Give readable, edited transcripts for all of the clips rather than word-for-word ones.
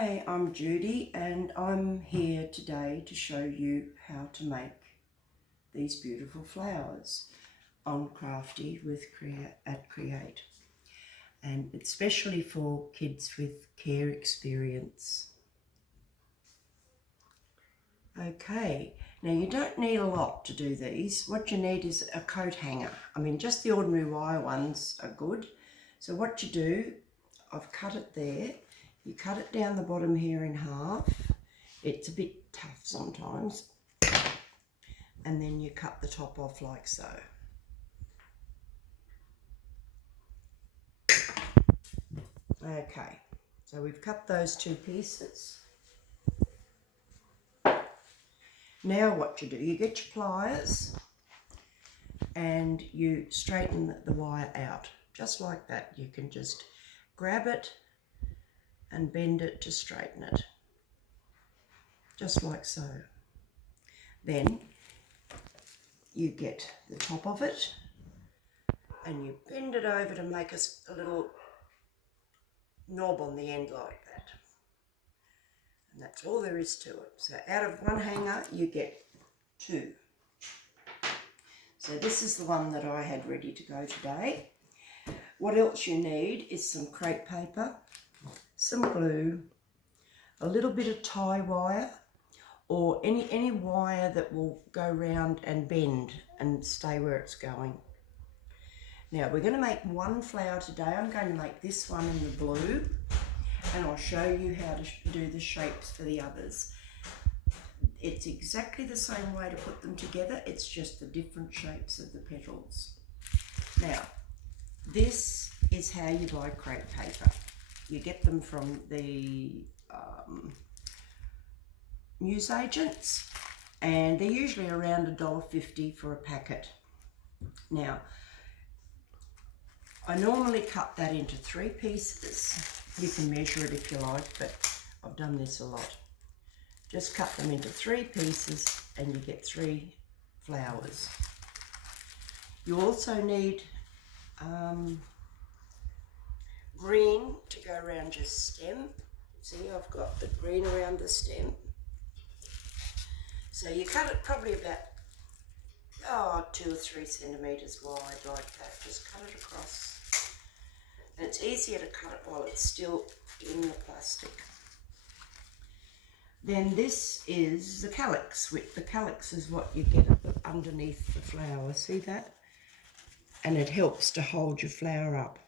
Hi, I'm Judy and I'm here today to show you how to make these beautiful flowers on Crafty with Create, and especially for kids with care experience. Okay, now you don't need a lot to do these. What you need is a coat hanger. I mean, just the ordinary wire ones are good. So what you do, I've cut it there. You cut it down the bottom here in half. It's a bit tough sometimes. And then you cut the top off like so. Okay, so we've cut those two pieces. Now what you do, you get your pliers and you straighten the wire out, just like that. You can just grab it and bend it to straighten it, just like so. Then you get the top of it and you bend it over to make a little knob on the end like that. And that's all there is to it. So out of one hanger you get two. So this is the one that I had ready to go today. What else you need is some crepe paper, some glue, a little bit of tie wire, or any wire that will go round and bend and stay where it's going. Now we're going to make one flower today. I'm going to make this one in the blue, and I'll show you how to do the shapes for the others. It's exactly the same way to put them together, it's just the different shapes of the petals. Now, this is how you buy crepe paper. You get them from the newsagents, and they're usually around $1.50 for a packet. Now, I normally cut that into 3 pieces. You can measure it if you like, but I've done this a lot. Just cut them into 3 pieces and you get 3 flowers. You also need green to go around your stem. See, I've got the green around the stem. So you cut it probably about 2 or 3 centimetres wide like that. Just cut it across. And it's easier to cut it while it's still in the plastic. Then this is the calyx. The calyx is what you get underneath the flower. See that? And it helps to hold your flower up.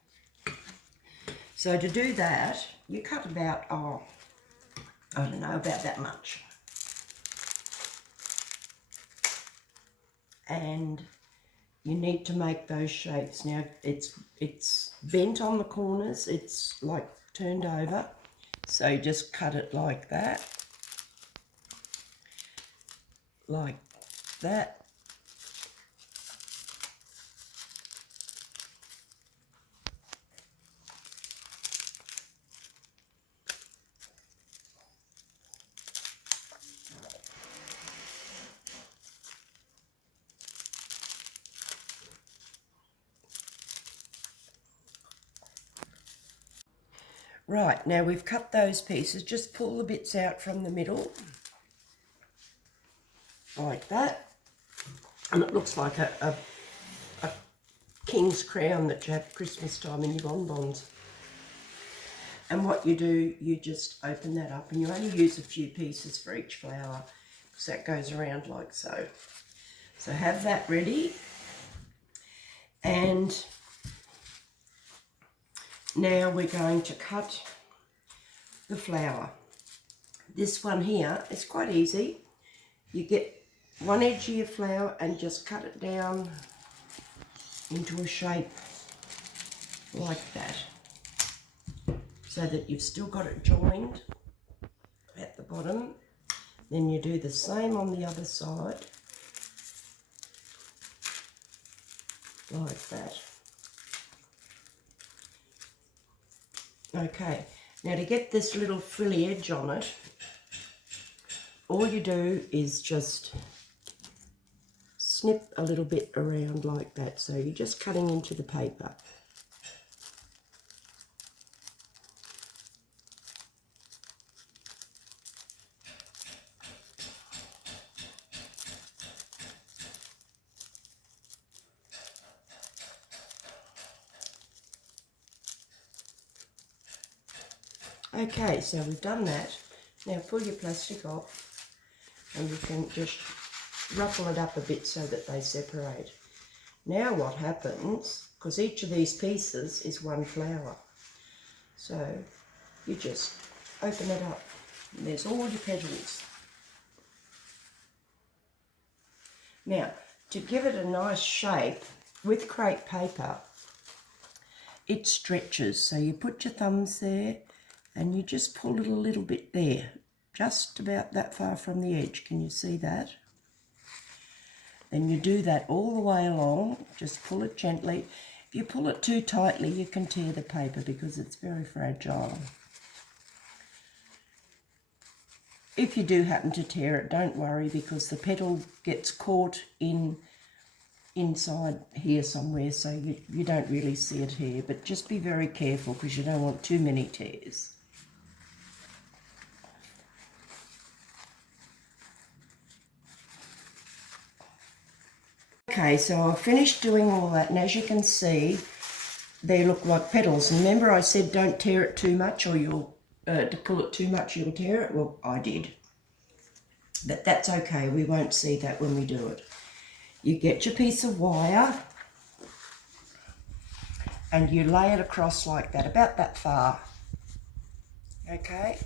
So to do that, you cut about, I don't know, about that much. And you need to make those shapes. Now it's bent on the corners, it's like turned over. So you just cut it like that. Like that. Right, now we've cut those pieces, just pull the bits out from the middle, like that. And it looks like a king's crown that you have at Christmas time in your bonbons. And what you do, you just open that up, and you only use a few pieces for each flower, because that goes around like so. So have that ready. And now we're going to cut the flower. This one here is quite easy. You get one edge of your flower and just cut it down into a shape like that, so that you've still got it joined at the bottom. Then you do the same on the other side, like that. Okay, now to get this little frilly edge on it, all you do is just snip a little bit around like that. So you're just cutting into the paper. Okay, so we've done that. Now pull your plastic off and you can just ruffle it up a bit so that they separate. Now what happens, because each of these pieces is one flower, so you just open it up and there's all your petals. Now, to give it a nice shape, with crepe paper, it stretches. So you put your thumbs there and you just pull it a little bit there, just about that far from the edge. Can you see that? Then you do that all the way along, just pull it gently. If you pull it too tightly, you can tear the paper because it's very fragile. If you do happen to tear it, don't worry, because the petal gets caught inside here somewhere, so you don't really see it here. But just be very careful because you don't want too many tears. Okay, so I've finished doing all that, and as you can see, they look like petals. And remember I said don't tear it too much, or you'll to pull it too much you'll tear it. Well, I did, but that's okay, we won't see that when we do it. You get your piece of wire and you lay it across like that, about that far. Okay,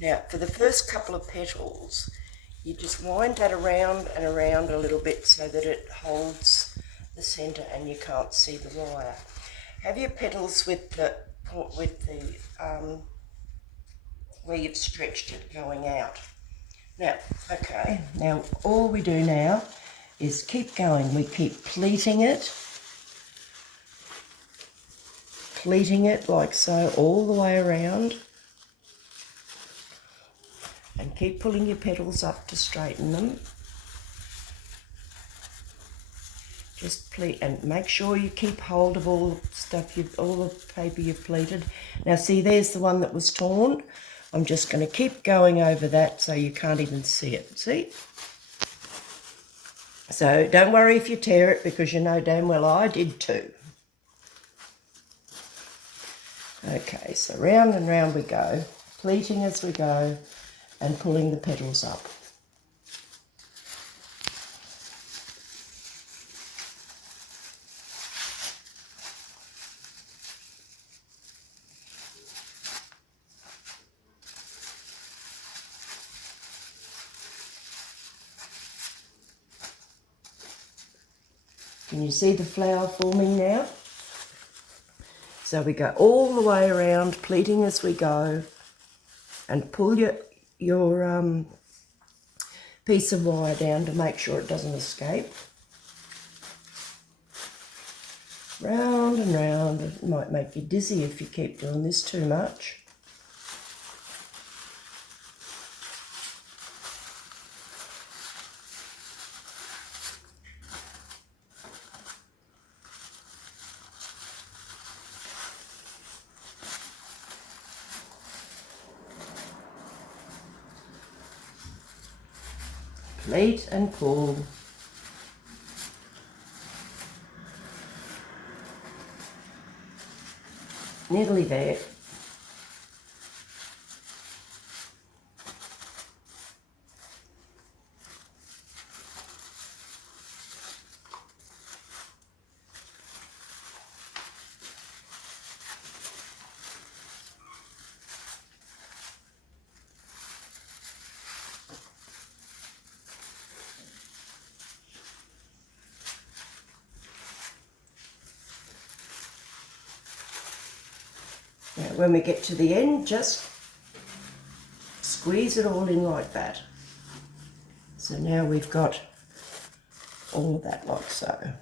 now for the first couple of petals, you just wind that around and around a little bit so that it holds the centre and you can't see the wire. Have your petals with the where you've stretched it going out. Now, okay, now all we do now is keep going. We keep pleating it like so all the way around, and keep pulling your petals up to straighten them. Just pleat and make sure you keep hold of all the stuff all the paper you've pleated. Now see, there's the one that was torn. I'm just going to keep going over that so you can't even see it. See? So don't worry if you tear it, because you know damn well I did too. Okay, so round and round we go, pleating as we go and pulling the petals up. Can you see the flower forming now? So we go all the way around, pleating as we go, and pull your piece of wire down to make sure it doesn't escape. Round and round. It might make you dizzy if you keep doing this too much. Pleat and pull. Nearly there. Now, when we get to the end, just squeeze it all in like that. So now we've got all of that like so.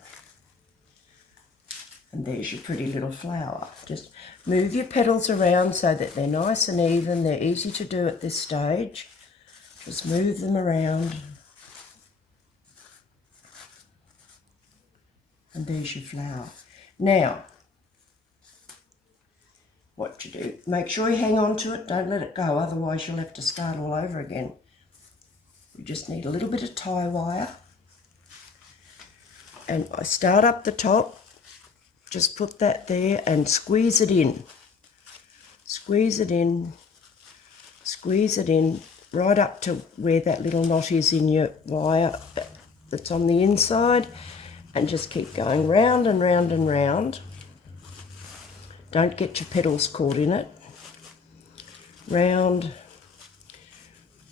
And there's your pretty little flower. Just move your petals around so that they're nice and even. They're easy to do at this stage. Just move them around. And there's your flower. Now, what you do, make sure you hang on to it, don't let it go, otherwise you'll have to start all over again. You just need a little bit of tie wire. And I start up the top, just put that there and squeeze it in. Squeeze it in Squeeze it in right up to where that little knot is in your wire that's on the inside, and just keep going round and round and round. Don't get your petals caught in it. Round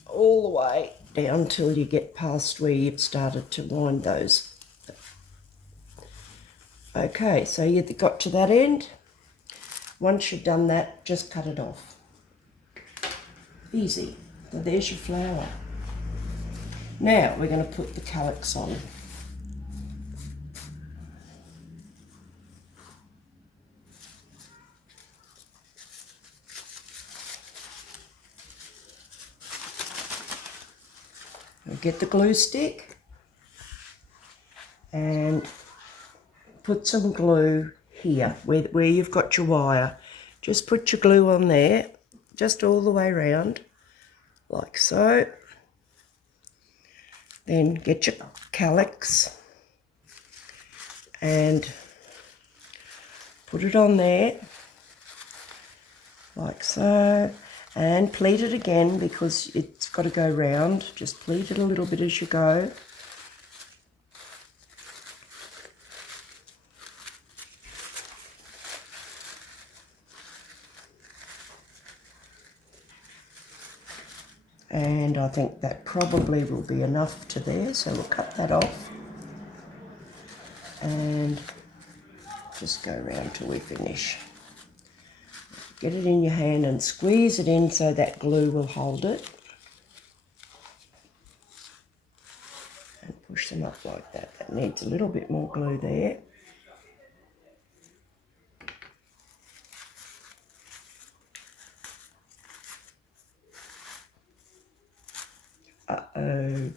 all the way down till you get past where you've started to wind those. Okay, so you've got to that end. Once you've done that, just cut it off. Easy. So there's your flower. Now we're going to put the calyx on. Get the glue stick and put some glue here where you've got your wire. Just put your glue on there, just all the way around, like so. Then get your calyx and put it on there, like so. And pleat it again because it's got to go round. Just pleat it a little bit as you go. And I think that probably will be enough to there, so we'll cut that off and just go around till we finish. Get it in your hand and squeeze it in so that glue will hold it. And push them up like that. That needs a little bit more glue there. Uh-oh.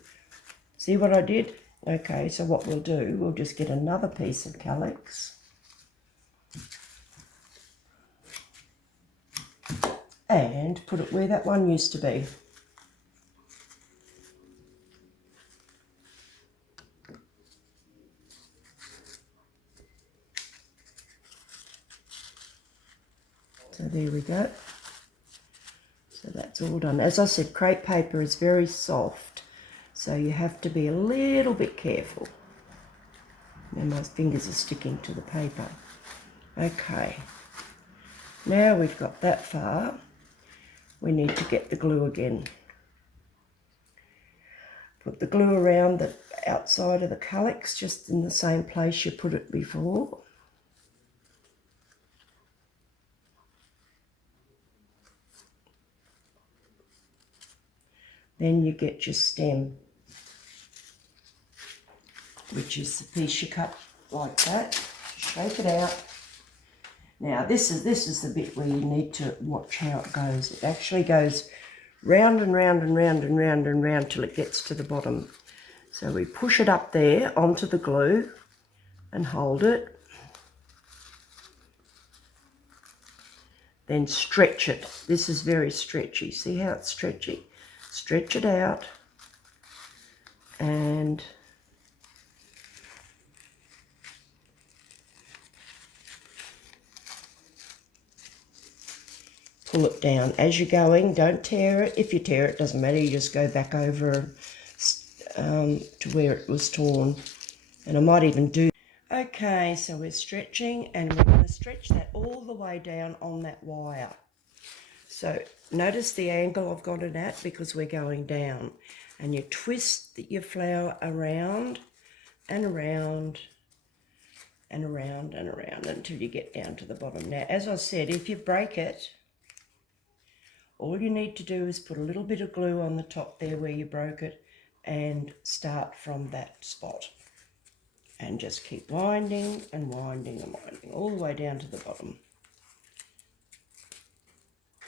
See what I did? Okay, so what we'll do, we'll just get another piece of calyx. And put it where that one used to be. So there we go. So that's all done. As I said, crepe paper is very soft, so you have to be a little bit careful. Now my fingers are sticking to the paper. Okay, now we've got that far. We need to get the glue again. Put the glue around the outside of the calyx, just in the same place you put it before. Then you get your stem, which is the piece you cut like that. Shake it out. Now this is the bit where you need to watch how it goes. It actually goes round and round and round and round and round till it gets to the bottom. So we push it up there onto the glue and hold it. Then stretch it. This is very stretchy. See how it's stretchy? Stretch it out and pull it down. As you're going, don't tear it. If you tear it, doesn't matter. You just go back over to where it was torn. And I might even do... Okay, so we're stretching, and we're going to stretch that all the way down on that wire. So notice the angle I've got it at because we're going down. And you twist your flower around and around and around and around until you get down to the bottom. Now, as I said, if you break it, all you need to do is put a little bit of glue on the top there where you broke it and start from that spot. And just keep winding and winding and winding all the way down to the bottom.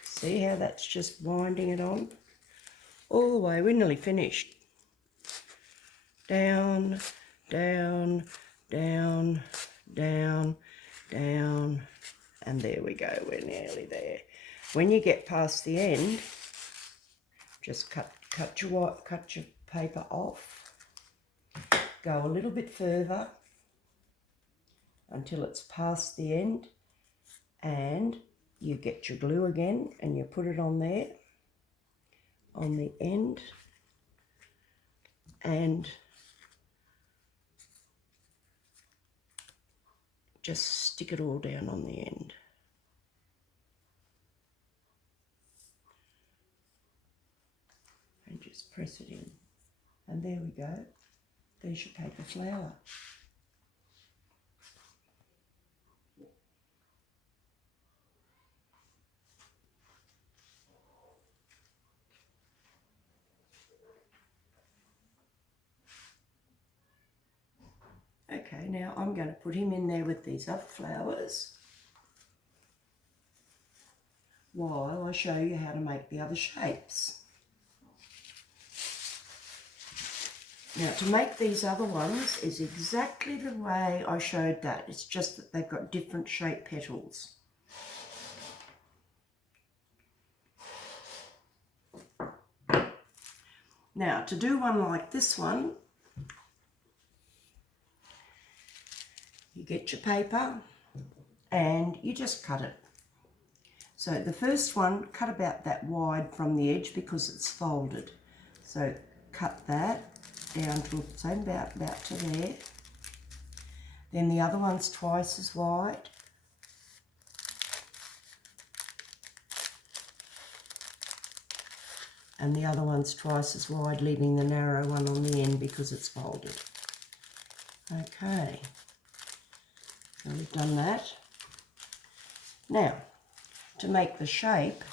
See how that's just winding it on? All the way, we're nearly finished. Down, down, down, down, down, and there we go, we're nearly there. When you get past the end, just cut your paper off, go a little bit further until it's past the end, and you get your glue again and you put it on there. on the end and just stick it all down on the end. And just press it in. And there we go. There's your paper flower. Okay, now I'm going to put him in there with these other flowers while I show you how to make the other shapes. Now, to make these other ones is exactly the way I showed that. It's just that they've got different shaped petals. Now, to do one like this one, you get your paper and you just cut it. So the first one, cut about that wide from the edge because it's folded. So cut that down to same about to there. Then the other one's twice as wide. And the other one's twice as wide, leaving the narrow one on the end because it's folded. Okay, so we've done that. Now, to make the shape,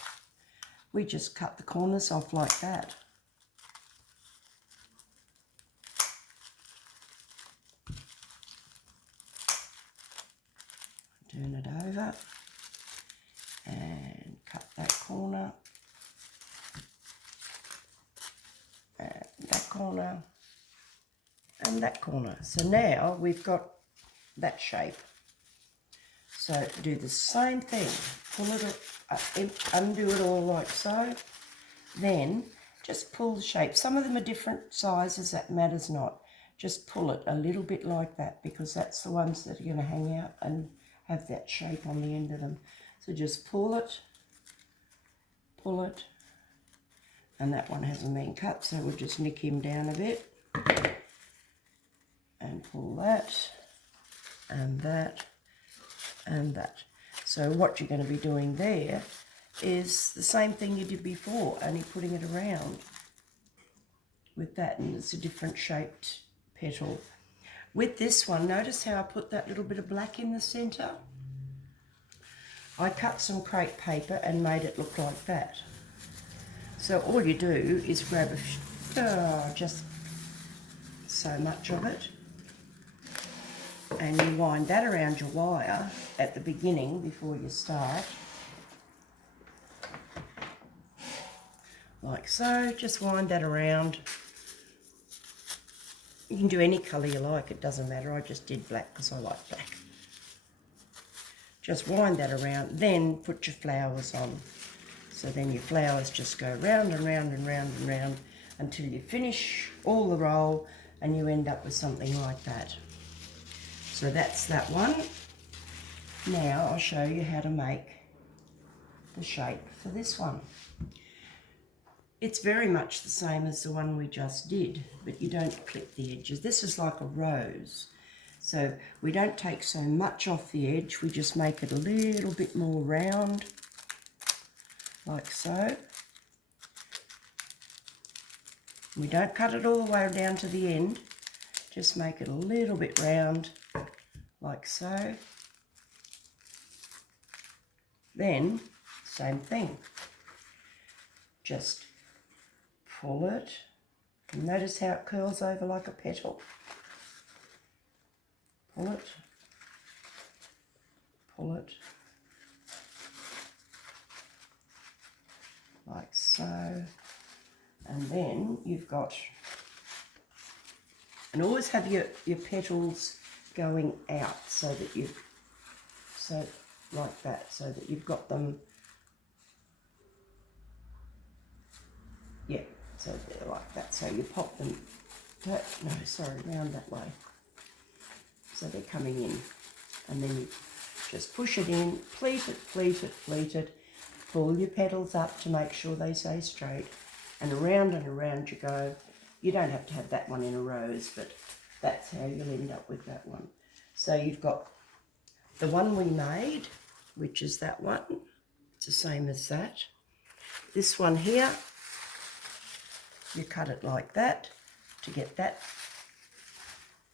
we just cut the corners off like that. Turn it over and cut that corner and that corner and that corner. So now we've got that shape. So do the same thing, pull it, undo it all like so, then just pull the shape. Some of them are different sizes, that matters not. Just pull it a little bit like that because that's the ones that are going to hang out and have that shape on the end of them. So just pull it, and that one hasn't been cut, so we'll just nick him down a bit and pull that and that and that. So what you're going to be doing there is the same thing you did before, only putting it around with that, and it's a different shaped petal. With this one, notice how I put that little bit of black in the centre? I cut some crepe paper and made it look like that. So all you do is grab just so much of it, and you wind that around your wire at the beginning before you start. Like so, just wind that around. You can do any colour you like, it doesn't matter. I just did black because I like black. Just wind that around, then put your flowers on. So then your flowers just go round and round and round and round until you finish all the roll and you end up with something like that. So that's that one. Now I'll show you how to make the shape for this one. It's very much the same as the one we just did, but you don't clip the edges. This is like a rose. So we don't take so much off the edge, we just make it a little bit more round, like so. We don't cut it all the way down to the end, just make it a little bit round, like so. Then, same thing, just pull it. Notice how it curls over like a petal. Pull it, pull it, like so, and then you've got, and always have your petals going out so that like that, so that you've got them, yeah, so they're like that. So you pop them, round that way. So they're coming in, and then you just push it in, pleat it, pleat it, pleat it, pull your petals up to make sure they stay straight, and around you go. You don't have to have that one in a rose, but that's how you'll end up with that one. So you've got the one we made, which is that one. It's the same as that. This one here, you cut it like that to get that.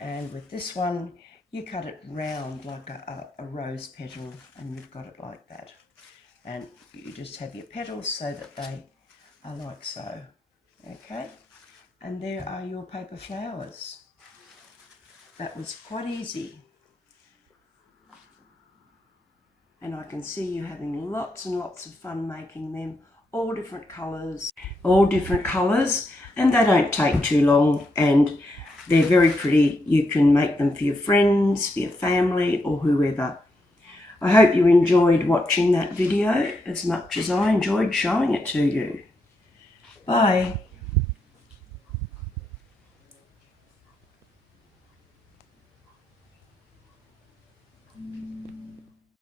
And with this one, you cut it round like a rose petal, and you've got it like that. And you just have your petals so that they are like so. Okay? And there are your paper flowers. That was quite easy. And I can see you having lots and lots of fun making them, all different colours, and they don't take too long, and they're very pretty. You can make them for your friends, for your family, or whoever. I hope you enjoyed watching that video as much as I enjoyed showing it to you. Bye.